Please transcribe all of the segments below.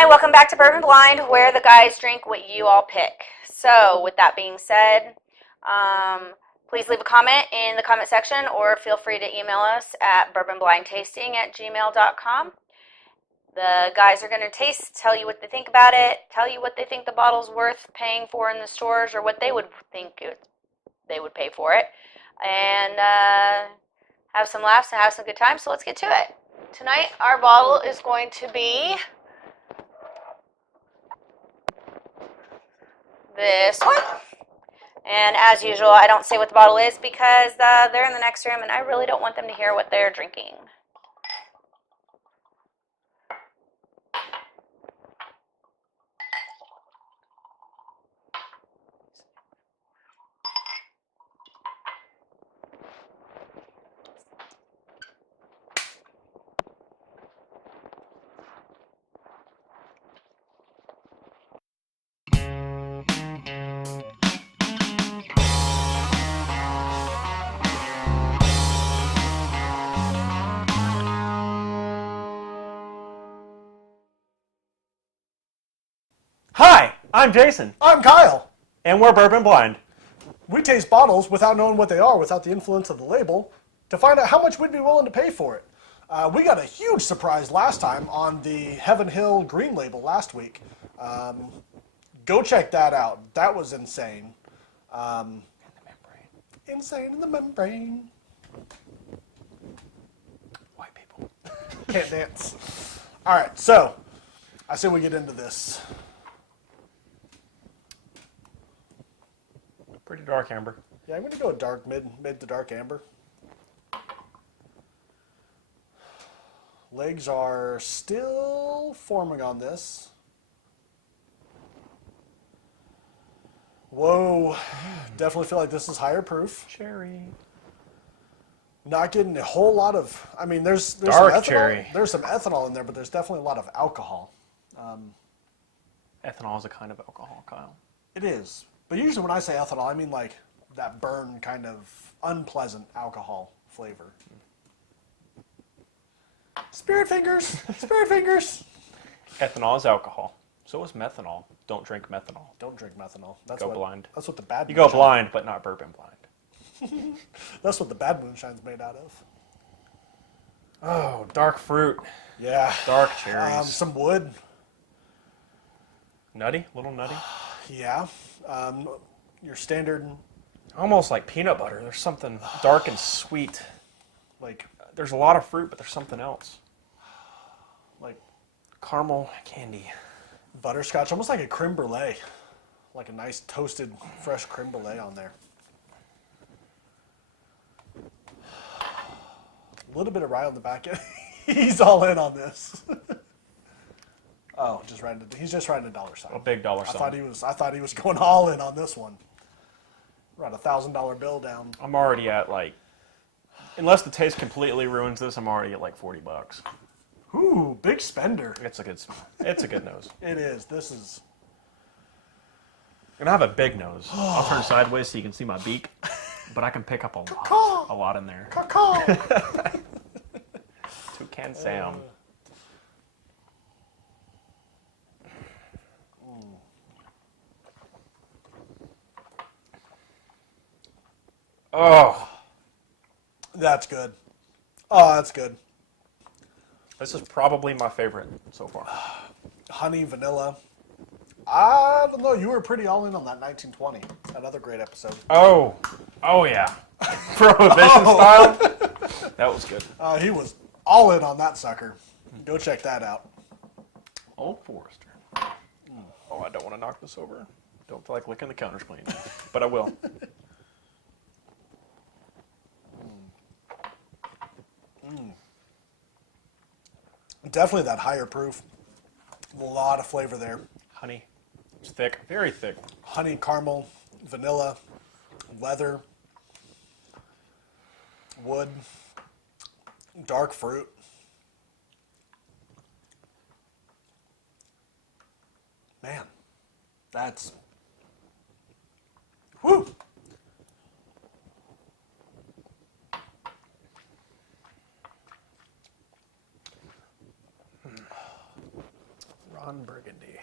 Hi, welcome back to Bourbon Blind, where the guys drink what you all pick. So, with that being said, please leave a comment in the comment section or feel free to email us at bourbonblindtasting@gmail.com. The guys are going to taste, tell you what they think about it, tell you what they think the bottle's worth paying for in the stores or what they would think they would pay for it, and have some laughs and have some good times. So, let's get to it. Tonight, our bottle is going to be this one. And as usual, I don't say what the bottle is because they're in the next room and I really don't want them to hear what they're drinking. Hi, I'm Jason, I'm Kyle. and we're Bourbon Blind. We taste bottles without knowing what they are, without the influence of the label, to find out how much we'd be willing to pay for it. We got a huge surprise last time on the Heaven Hill Green label last week. Go check that out. That was insane. Insane in the membrane. White people. Can't dance. All right, so I say we get into this. Pretty dark amber. Yeah, I'm going to go dark, mid to dark amber. Legs are still forming on this. Whoa, definitely feel like this is higher proof. Cherry. Not getting a whole lot of, I mean, there's Dark some ethanol, cherry. There's some ethanol in there, but there's definitely a lot of alcohol. Ethanol is a kind of alcohol, Kyle. It is. But usually when I say ethanol, I mean like that burn kind of unpleasant alcohol flavor. Spirit fingers! Spirit fingers! Ethanol is alcohol. So is methanol. Don't drink methanol. Don't drink methanol. Go blind. That's what the bad You go moonshine- blind, but not bourbon blind. That's what the bad moonshine's made out of. Oh, dark fruit. Yeah. Dark cherries. Some wood. Nutty? Little nutty? Yeah. Your standard, Almost like peanut butter. There's something dark and sweet. like There's a lot of fruit, but there's something else. like Caramel candy. butterscotch, almost like a creme brulee. Like a nice toasted, fresh creme brulee on there. A little bit of rye on the back end. He's all in on this. Oh, he's just writing a dollar sign. A big dollar I sign. thought he was going all in on this one. Write a $1,000 bill down. I'm already at like, unless the taste completely ruins this, I'm already at like $40. Ooh, big spender. It's a good smell. It's a good nose. It is. This is. I'm gonna have a big nose. I'll turn sideways so you can see my beak, but I can pick up a lot in there. Caw. Toucan Sam. Oh, That's good. Oh, that's good. this is probably my favorite so far. Honey, vanilla. I don't know. You were pretty all in on that 1920. Another great episode. Oh yeah. Prohibition style. That was good. He was all in on that sucker. Go check that out. Old Forester. Oh, I don't want to knock this over. Don't feel like licking the counter clean, but I will. Definitely that higher proof. A lot of flavor there. Honey. It's thick, very thick. Honey, caramel, vanilla, leather, wood, dark fruit. Man, that's. Whew! Hun Burgundy.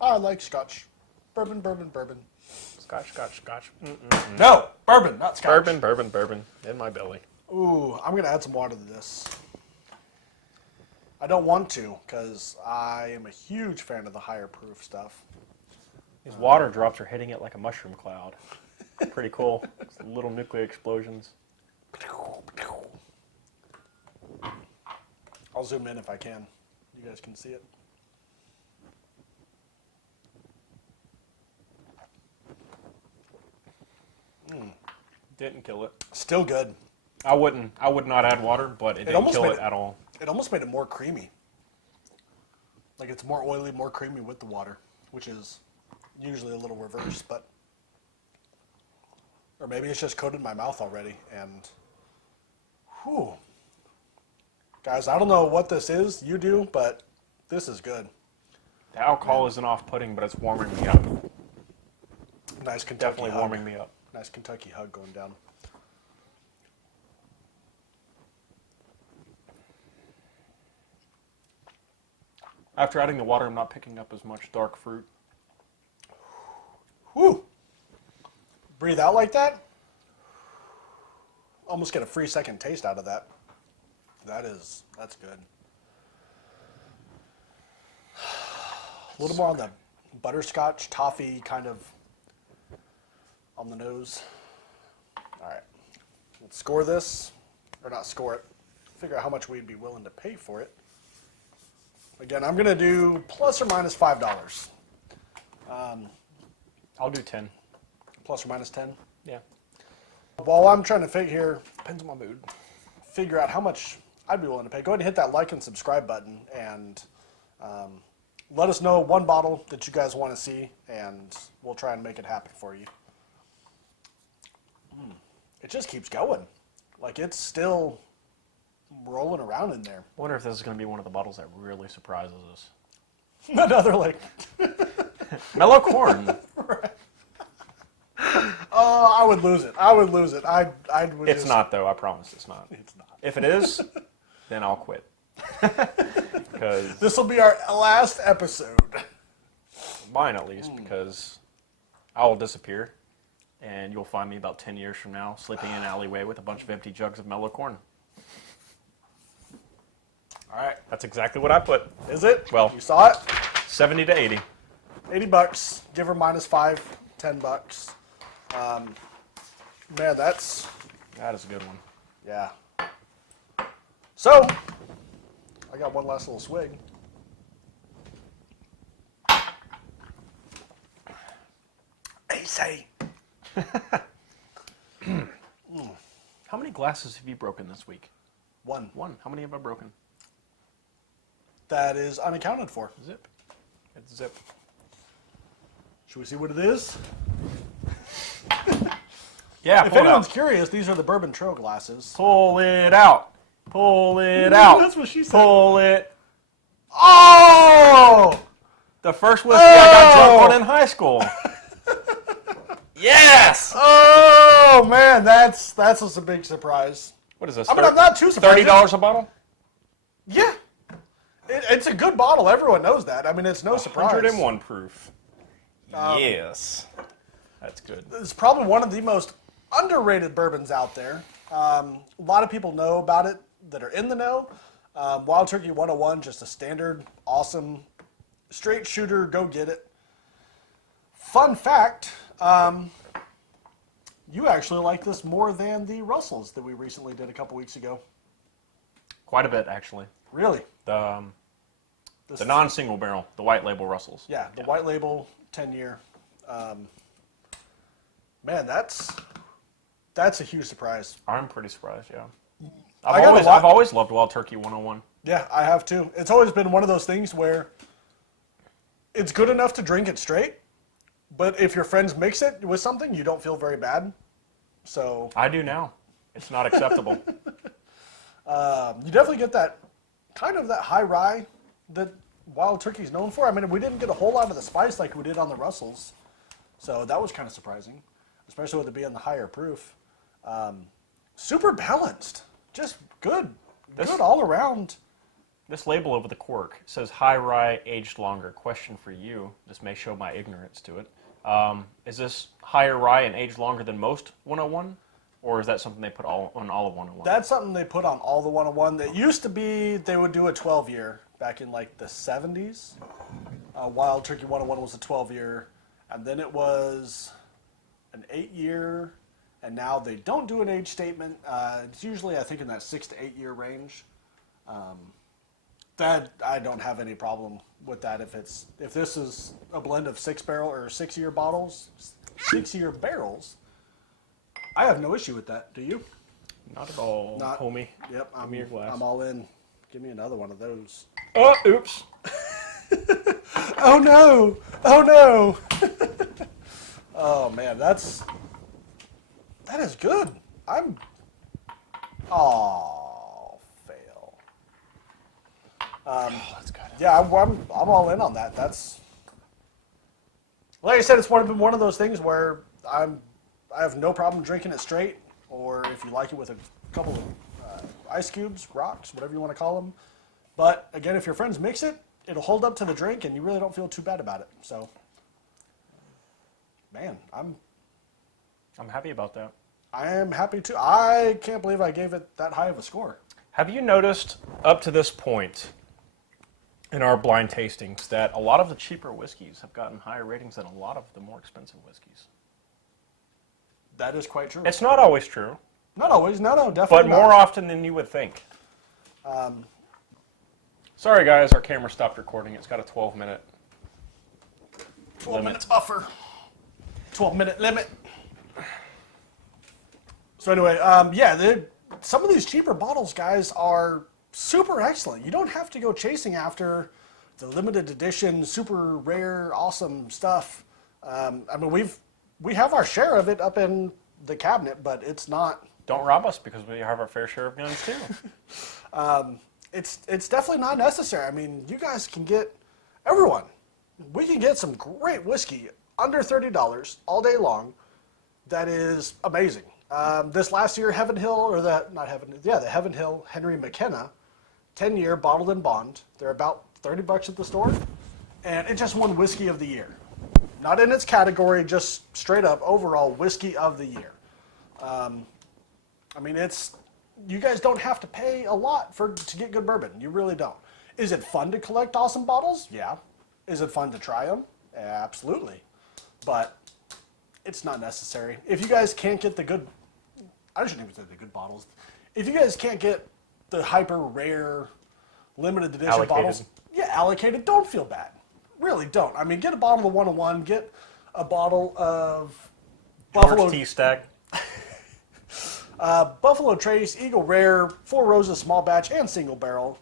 I like Scotch. Bourbon, bourbon, bourbon. Scotch. No, bourbon, not Scotch. Bourbon. In my belly. Ooh, I'm going to add some water to this. I don't want to, because I am a huge fan of the higher proof stuff. These water drops are hitting it like a mushroom cloud. Pretty cool. It's little nuclear explosions. I'll zoom in if I can. You guys can see it. Didn't kill it. Still good. I would not add water, but it didn't kill it at all. It almost made it more creamy. Like it's more oily, more creamy with the water, which is usually a little reverse, but or maybe it's just coated my mouth already. And whew, guys, I don't know what this is. You do, but this is good. The alcohol isn't off-putting, but it's warming me up. Nice Kentucky Definitely hug. warming me up. Nice Kentucky hug going down. After adding the water, I'm not picking up as much dark fruit. Whew. Breathe out like that. Almost get a free second taste out of that. That's good. A little more on the butterscotch, toffee kind of on the nose. All right. Let's score this, or not score it. Figure out how much we'd be willing to pay for it. Again, I'm going to do plus or minus $5. I'll do 10. Plus or minus 10. Yeah. While I'm trying to figure, depends on my mood, figure out how much I'd be willing to pay, go ahead and hit that like and subscribe button and let us know one bottle that you guys want to see, and we'll try and make it happen for you. It just keeps going. Like, it's still rolling around in there. I wonder if this is going to be one of the bottles that really surprises us. Another, like... Mellow corn. Right. Oh, I would lose it. It's just... not, though. I promise it's not. It's not. If it is, then I'll quit. Because This will be our last episode. mine, at least, because I will disappear, and you'll find me about 10 years from now sleeping in an alleyway with a bunch of empty jugs of mellow corn. All right. That's exactly what I put. Is it? Well, You saw it? 70 to 80. $80. Give her minus $5, $10. Man, that's... That is a good one. Yeah. So, I got one last little swig. Easy. How many glasses have you broken this week? One. One. How many have I broken? That is unaccounted for. Zip. It's zip. Should we see what it is? Yeah, If pull it anyone's out. curious, these are the Bourbon Trail glasses. Pull it out. Pull it out. That's what she said. Pull it. Oh! The first whiskey I got drunk on in high school. Yes! Oh, man, that's just a big surprise. What is this? I mean, I'm not too surprised. $30 a bottle? Yeah. It's a good bottle. Everyone knows that. I mean, it's no surprise. 101 proof. Yes. That's good. It's probably one of the most underrated bourbons out there. A lot of people know about it that are in the know. Wild Turkey 101, just a standard, awesome, straight shooter, go get it. Fun fact, you actually like this more than the Russells that we recently did a couple weeks ago. Quite a bit, actually. Really? The non-single barrel, the white label Russells. Yeah, the white label 10-year. Man, that's a huge surprise. I'm pretty surprised, yeah. I got a lot- I've always loved Wild Turkey 101. Yeah, I have too. It's always been one of those things where it's good enough to drink it straight, but if your friends mix it with something, you don't feel very bad. So I do now. It's not acceptable. you definitely get that kind of that high rye that Wild Turkey's known for. I mean, we didn't get a whole lot of the spice like we did on the Russells, so that was kind of surprising, especially with it being the higher proof. Super balanced, just good all around. This label over the cork says high rye aged longer. Question for you. This may show my ignorance to it. Is this higher rye and aged longer than most 101? Or is that something they put on all of 101? That's something they put on all the 101. That used to be they would do a 12-year back in like the 70s. Wild Turkey 101 was a 12-year, and then it was an 8-year, and now they don't do an age statement. It's usually, I think, in that 6 to 8 year range. That I don't have any problem with that. If this is a blend of 6-barrel or 6-year bottles, 6-year barrels, I have no issue with that. Do you? Not at all, homie. Yep, Give me your glass. I'm all in. Give me another one of those. Oh, oops. Oh no! Oh no! Oh man, that is good. Fail. That's good. Yeah, I'm all in on that. That's like I said, it's been one of those things where I have no problem drinking it straight, or if you like it with a couple of ice cubes, rocks, whatever you want to call them. But again, if your friends mix it, it'll hold up to the drink, and you really don't feel too bad about it. So, man, I'm happy about that. I am happy too. I can't believe I gave it that high of a score. Have you noticed up to this point in our blind tastings that a lot of the cheaper whiskeys have gotten higher ratings than a lot of the more expensive whiskeys? That is quite true. It's not always true, Not always. No, definitely but not. more often than you would think. Sorry, guys, our camera stopped recording. It's got a 12-minute 12-minute buffer. 12-minute limit. So anyway, some of these cheaper bottles, guys, are super excellent. You don't have to go chasing after the limited edition, super rare, awesome stuff. I mean, we have our share of it up in the cabinet, but it's not. Don't rob us because we have our fair share of guns too. It's definitely not necessary. I mean, you guys can get everyone. We can get some great whiskey under $30 all day long. That is amazing. This last year, the Heaven Hill Henry McKenna, 10-year bottled in bond. They're about $30 at the store, and it just won Whiskey of the Year. Not in its category, just straight up overall Whiskey of the Year. I mean, you guys don't have to pay a lot to get good bourbon. You really don't. Is it fun to collect awesome bottles? Yeah. Is it fun to try them? Absolutely. But it's not necessary. If you guys can't get I shouldn't even say the good bottles. If you guys can't get the hyper rare, limited edition bottles, allocated, don't feel bad. Really don't. I mean, get a bottle of 101, get a bottle of Buffalo Tea Stag. Buffalo Trace, Eagle Rare, Four Roses Small Batch, and Single Barrel,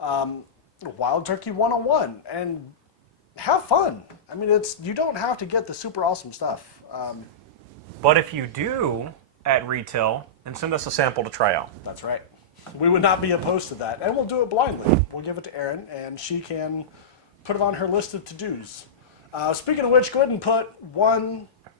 Wild Turkey 101, and have fun. I mean, you don't have to get the super awesome stuff. But if you do at retail, then send us a sample to try out. That's right. We would not be opposed to that, and we'll do it blindly. We'll give it to Erin, and she can put it on her list of to-dos. Speaking of which, go ahead and put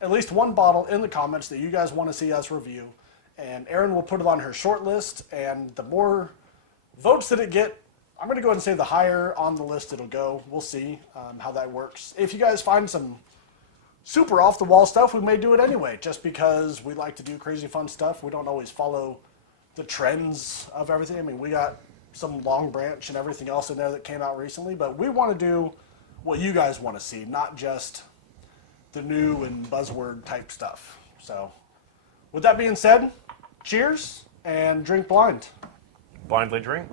at least one bottle in the comments that you guys want to see us review. And Erin will put it on her short list, and the more votes that it get, I'm going to go ahead and say the higher on the list it'll go. We'll see how that works. If you guys find some super off-the-wall stuff, we may do it anyway, just because we like to do crazy fun stuff. We don't always follow the trends of everything. I mean, we got some Long Branch and everything else in there that came out recently, but we want to do what you guys want to see, not just the new and buzzword type stuff. So with that being said, cheers and drink blind. Blindly drink.